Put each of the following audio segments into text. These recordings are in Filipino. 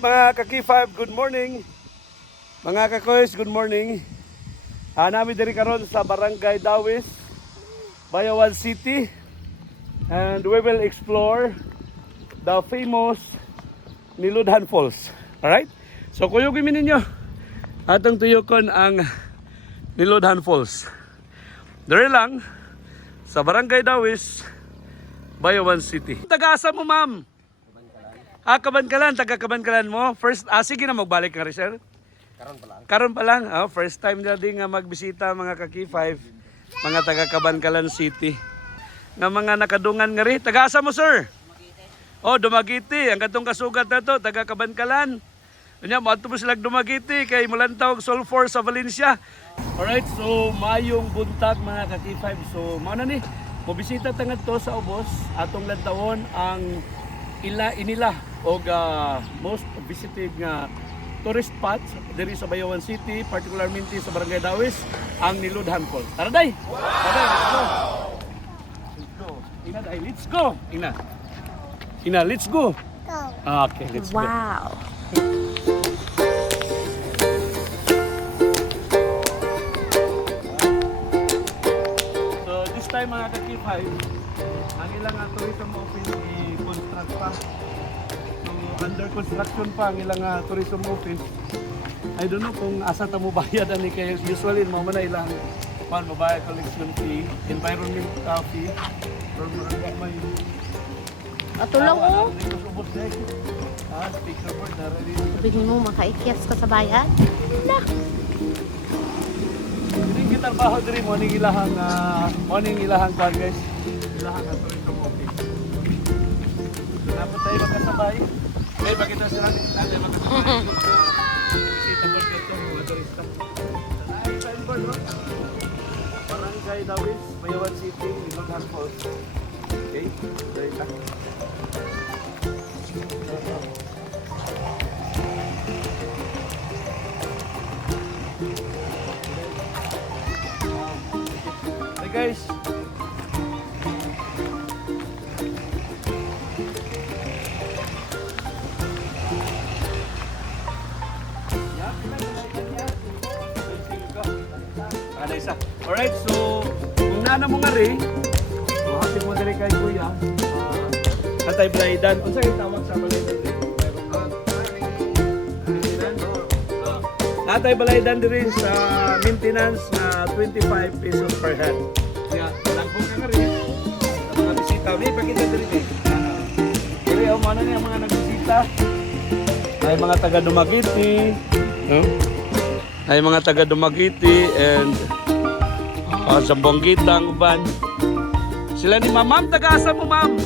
Mga ka-K5, good morning. Mga ka-Koys, good morning. Nami diri karon sa Barangay Dawis, Bayawan City. And we will explore the famous Niludhan Falls. Alright? So kuyogin mi ninyo atong tuyokon ang Niludhan Falls. Dere lang sa Barangay Dawis, Bayawan City. Taga-asa mo, ma'am? Kabankalan, taga-Kabankalan mo. First, sige na magbalik ka rin, sir. Karon pa lang. First time na din nga magbisita mga ka-K5, mga taga-Kabankalan City. Nga mga nakadungan nga rin. Taga-asa mo, sir? Dumagiti. Ang katong kasugat na to, taga-Kabankalan. Kanya, mato mo silang Dumagiti kay Mulantawag Sulphur sa Valencia. Alright, so mayong buntag mga ka-K5. So, mauna ni, mabisita tangad to sa ubos. Atong lantawon ang inila o most visited nga tourist spots diri sa Bayawan City, particularly sa Barangay Dawis, ang Niludhan Falls. Tara day! Tara, let's go! Ina day, let's go! Ina, let's go! Okay, let's go. Wow! So this time mga ka-K5, ang ilang tourism office i-construct pa. So under construction pa ang ilang tourism office. I don't know kung asa ta mo bayad ani kay usually mo man ilang mabayad collection fee, environment fee, or may Atulong mo. Speaker board na rin. Sabihin mo, makaikyats ka sa bayan. Hindi kita trabaho diri morning ilahang kwan guys. Ilahang ang tourism office. Dapat tayo magkasabay. May pakita sila natin magkasabay. Bisita po dito mga turista. Ay, signboard, no? Barangay Dawis, Bayawan City, Niludhan Falls. Okay, dahil lang. Hey guys. Alright, so kung nana mo nga rin, hasip mo rin kay Kuya, Atay Blaydan. Kung saan yung tawag sa Blaydan rin? Atay Blaydan rin sa maintenance na 25 pesos per head. Kaya, nagbong ka nga rin sa mga bisita. May pakita rin eh. Kaya, umano niya mga nagbisita. Ay mga taga Dumagiti. Ay mga taga Dumagiti and sa Bonggita ang uban. Sila ni ma'am, taga-asa mo ma'am?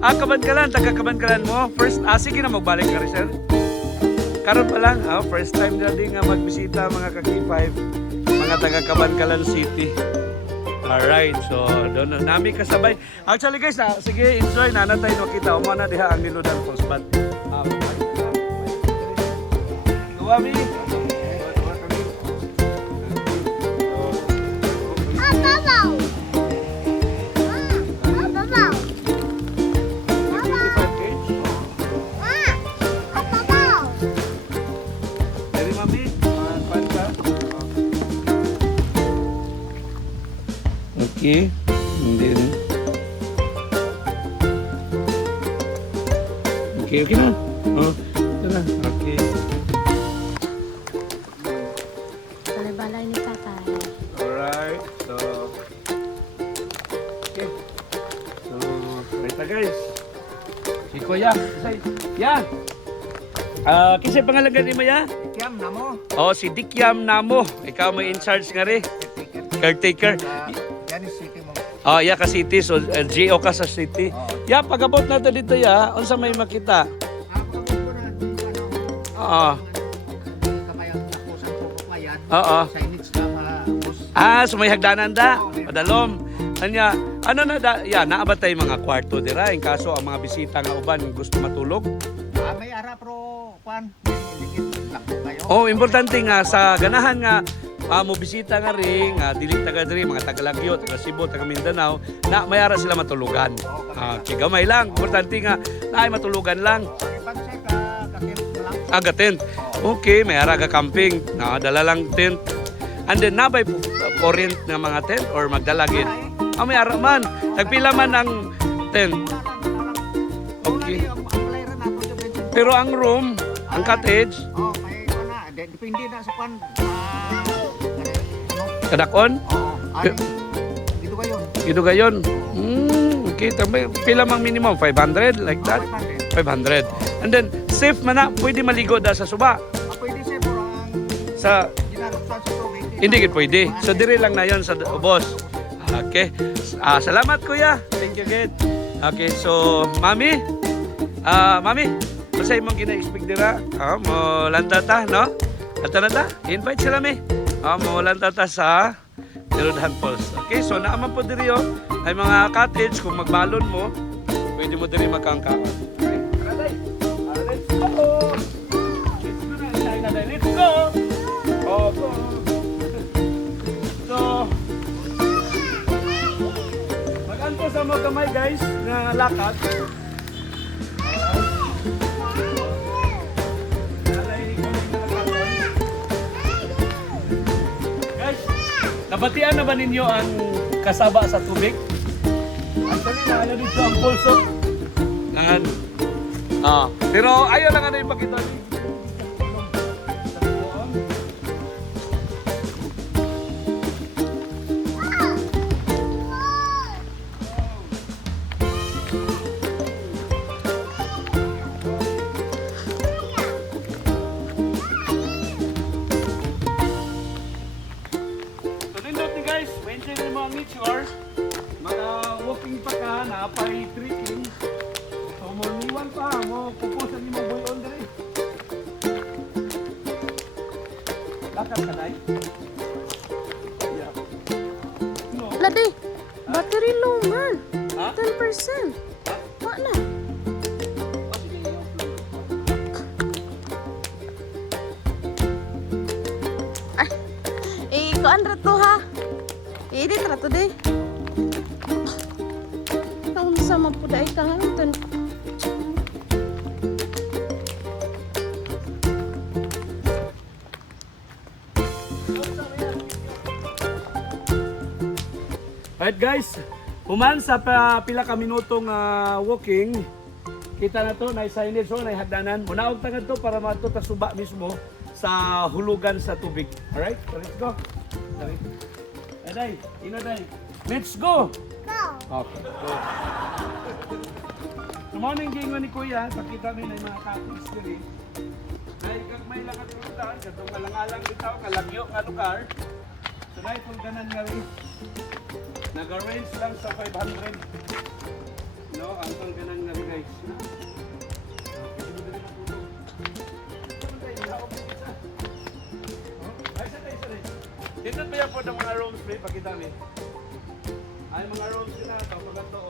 Kabankalan, taga-Kabankalan mo? First, sige na magbalik ka rin sir. Karon pa lang, first time na din nga magbisita mga ka-K5, mga taga-Kabankalan City. Alright, so doon nami kasabay. Actually guys, sige, enjoy na tayo makita. Umana diha ang Niludhan Falls. But, Guwami! Okay, and then okay na. Tara. Okay. Balay-balay ni tatay. Alright, so okay. So, right na guys. Si Kuya, ya. Kisay pangalagan ni Maya? Dikyam Namo. Si Dikyam Namo. Ikaw may in charge nga rin. Caretaker. Yan is city mo. Ya ka city, so GO ka sa city. Ya, pag-abot na ito dito ya, unsa may makita? Kamayang tapusan ko kamayat. Oo. Signage na So may hagdanan da. Padalom. Anya, ano na da? Ya, naabat tayo mga kwarto dira. In kaso ang mga bisita nga uban gusto matulog. may ara pro kwan. Likit lang kayo. Importante nga sa ganahan nga mo bisita nga rin, dili taga diri mga taga Lagyo, taga Cebu, taga Mindanao, na mayara sila matulugan. Gamay lang, importante nga na ay matulugan lang. Pansay ka Aga tent. Okay, may araga camping. Dala lang tent. And then nabay po rent ng mga tent or magdalagin. May ara man. Nagpila man ang tent. Okay. Pero ang room, ang cottage, Oh, may na. Depende na sa kwan. kadakon, Dito kayo. ito gayon. Okay, tambay pila mang minimum 500 like that. 500. And then safe man na, pwede maligo da sa suba. Pwede siya po ang Sa ginarapsan sa tubig. hindi gid pwede. So dire lang na yon sa ubos. Okay. Salamat kuya. Thank you gid. Okay, so mami. Mami, unsay imong gina-expect dira? Mo lantata, no? Ato na ta. Invite sila mi. Mo lantata sa Niludhan Falls. Okay, so naaman po diri ay mga cottage kung magbalon mo, pwede mo diri magkangkaon. Okay. Let's go. Let's go. Oh, go. So, maganto sa mga kamay guys na lakad. Guys, nabatian na ba ninyo ang kasaba sa tubig? Actually, naala dito ang pulso. Pero ayaw lang ano ipakita. Walking pa ka, napay trekking. So, mo niwan pa, mo pupusan ni mo boy on diri. Lakad ka dai? Yeah. No. Ladi, battery low man. Ha? 10%. Mana? Ay, kuan ra to ha. Edit ra to di. Ang sama po dahil tangan. Alright guys, human sa pila ka minutong walking, kita na to, na signage so, na hagdanan. Munaog tangad to para mato ta suba mismo sa hulugan sa tubig. Alright, so let's go. Alright. Aday, day. Let's go! Okay, go. Good morning, gingon ni Kuya. Pakita mo na yung mga topics diri. Dahil kag may lakad rutan, katong alang-alang bitaw, kalagyo nga lugar. So dahil kung ganan nga rin, nag-arrange lang sa 500. No, ang kung ganan nga rin guys. Dito ba yan po ng mga rooms, babe? Pakita mo. Ay, mga rooms sila. Kapag ito,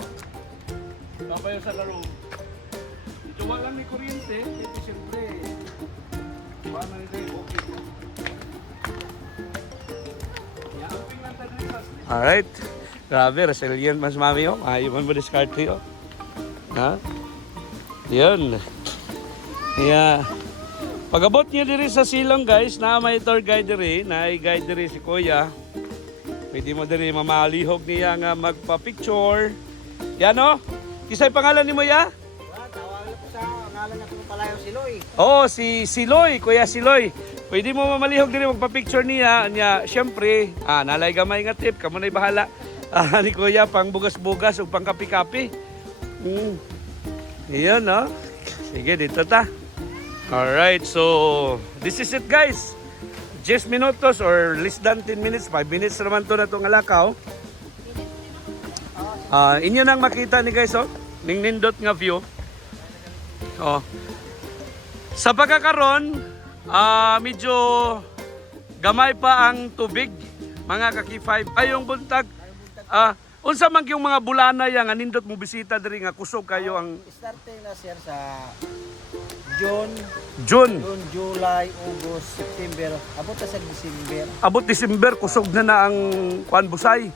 kapayo sa room. Ito wala may kuryente. Ito siyempre. Paano nito yung okay ko? Yamping lang tayo sa sleep. Alright. Grabe, resilient mas mami yun. Ayaw mo discard yun. Ha? Yun. Yeah. Pag-abot niya diri sa silong guys, na may tour guide diri, na i-guide diri si Kuya. Pwede mo diri mamalihog niya nga magpa-picture. Yan o. Kisay pangalan ni mo ya? Tawagan ko sa ngalan na kung palayo si Loy. Oo, si Siloy, Kuya Siloy. Pwede mo mamalihog diri magpa-picture niya. Anya, syempre, nalay gamay nga tip, kamo na'y bahala. Ni Kuya pang bugas-bugas o pang kapi-kapi. Iyon no. Sige, dito ta. Alright, so this is it guys. 10 minutos or less than 10 minutes, 5 minutes naman to na itong alakaw. Inyo nang makita ni guys, oh. Nindot nga view. Oh. Sa pagkakaroon, medyo gamay pa ang tubig, mga kaki-5. Ayong buntag, unsa man yung mga bulana yang nindot mo bisita diri nga kusog kayo ang Starting na sir sa June, July, August, September, abot na sa December. Abot December kusog na ang kuan busay.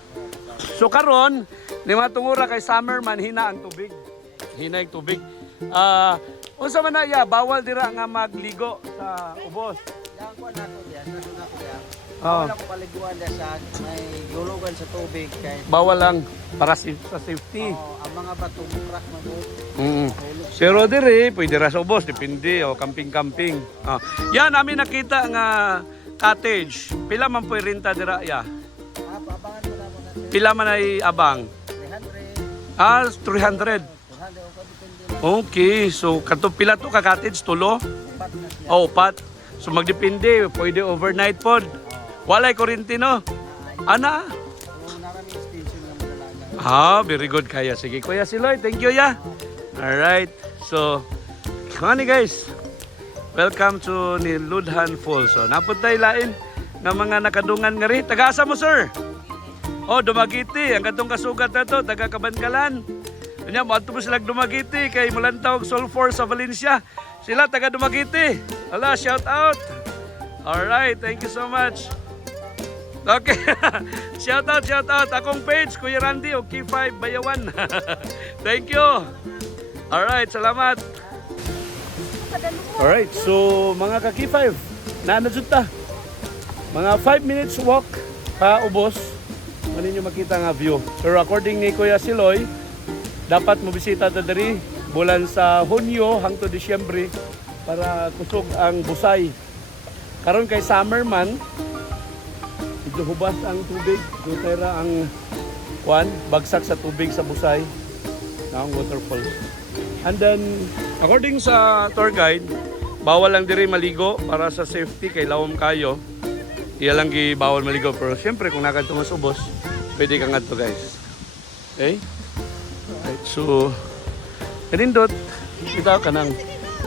So karon ni matungura kay summer man hina ang tubig. Hina ang tubig. Unsa man na ya, bawal dira nga magligo sa ubos. Yang ko na ko diyan, na ko diyan. Oh. Wala ko paliguan diyan sa may gulugan sa tubig kay Bawal lang para sa safety. ang mga bato crack magod. Pero dire, pwede ra sa ubos, depende o camping-camping. Yan namin nakita nga cottage. Pila man po'y renta dira ya? Abangan mo na mo na Pila man ay abang? 300. 300. 400 o ko depende na Okay, so kato pila to ka cottage tulo? upat na siya. O upat. So magdepende, pwede overnight pod. Walay kurentino. Ana? So narami extension nga madalaga. Very good kaya. Sige Kuya Siloy, thank you ya. Alright, so kani guys, welcome to Niludhan Falls. So napuntay lain nga mga nakadungan nga ri. Taga-asa mo sir? Oh, Dumaguete. Ang katong kasugat na to, taga Kabankalan. Kanya, maadto mo sila Dumaguete kay Mulantaw Sulfur sa Valencia. Sila taga Dumaguete. Ala, shout out. Alright, thank you so much. Okay. shout out. Akong page, Kuya Randy, o K5 Bayawan. Thank you. Alright, salamat. Alright, so mga ka-K5, naanadjud ta. Mga 5 minutes walk pa ubos. Ano ninyo makita nga view. Pero according ni Kuya Siloy, dapat mo bisita ta diri bulan sa Hunyo hangtod Disyembre para kusog ang busay. Karon kay summer man, medyo hubas ang tubig, dutera ang bagsak sa tubig sa busay na ang waterfalls. And then, according sa tour guide, bawal lang diri maligo para sa safety kay lawom kayo. Iya lang bawal maligo, pero syempre kung nakadto mas ubos, pwede kang adto guys. Okay? Right, so kanindot kita ka nang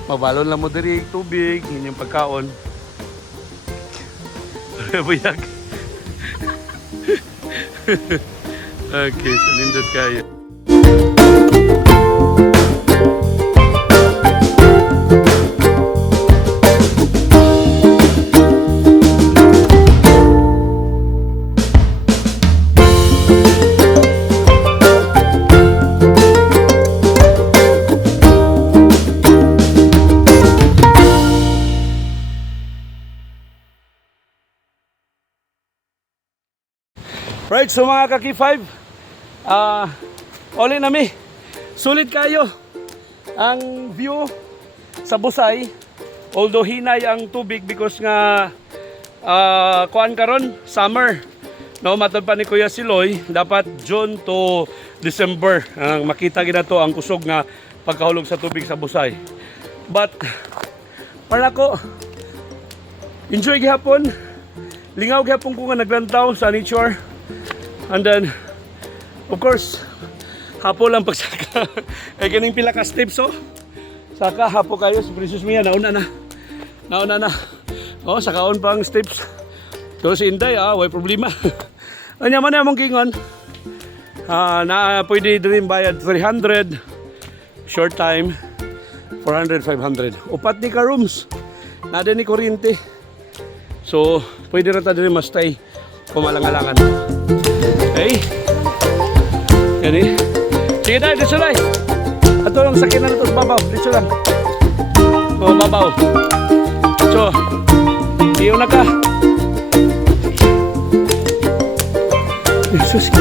mabalon lang mo diri tubig, inyong pagkaon. Buyag. Okay, so nindot kayo. Right, so mga kaki-5, uli nami. Sulit kayo ang view sa Busay. Although hinay ang tubig because nga kuan karon summer. No, matod pa ni Kuya Siloy, dapat June to December ang makita gina to ang kusog nga pagkahulog sa tubig sa Busay. But para ko enjoy gihapon. Lingaw gihapon ko nga naglantaw sa nature. And then, of course, hapo lang pagsaka. Ay kaning pila ka steps oh. Saka hapo kayo, si Princess Mia, nauna na. Oh, sakaon pa ang steps. So si Inday, way problema. Anya man among kingon. Na pwede din bayad 300 short time, 400, 500. Upat ni ka rooms. Nada ni kuryente. So, pwede rin tayo din ma-stay kumalang-alangan. Okay? Yan eh. Sige tayo, dito lang. Ato lang sakyan na ito sa babaw. Dito lang. O, babaw. So, iyo na ka. Jesus.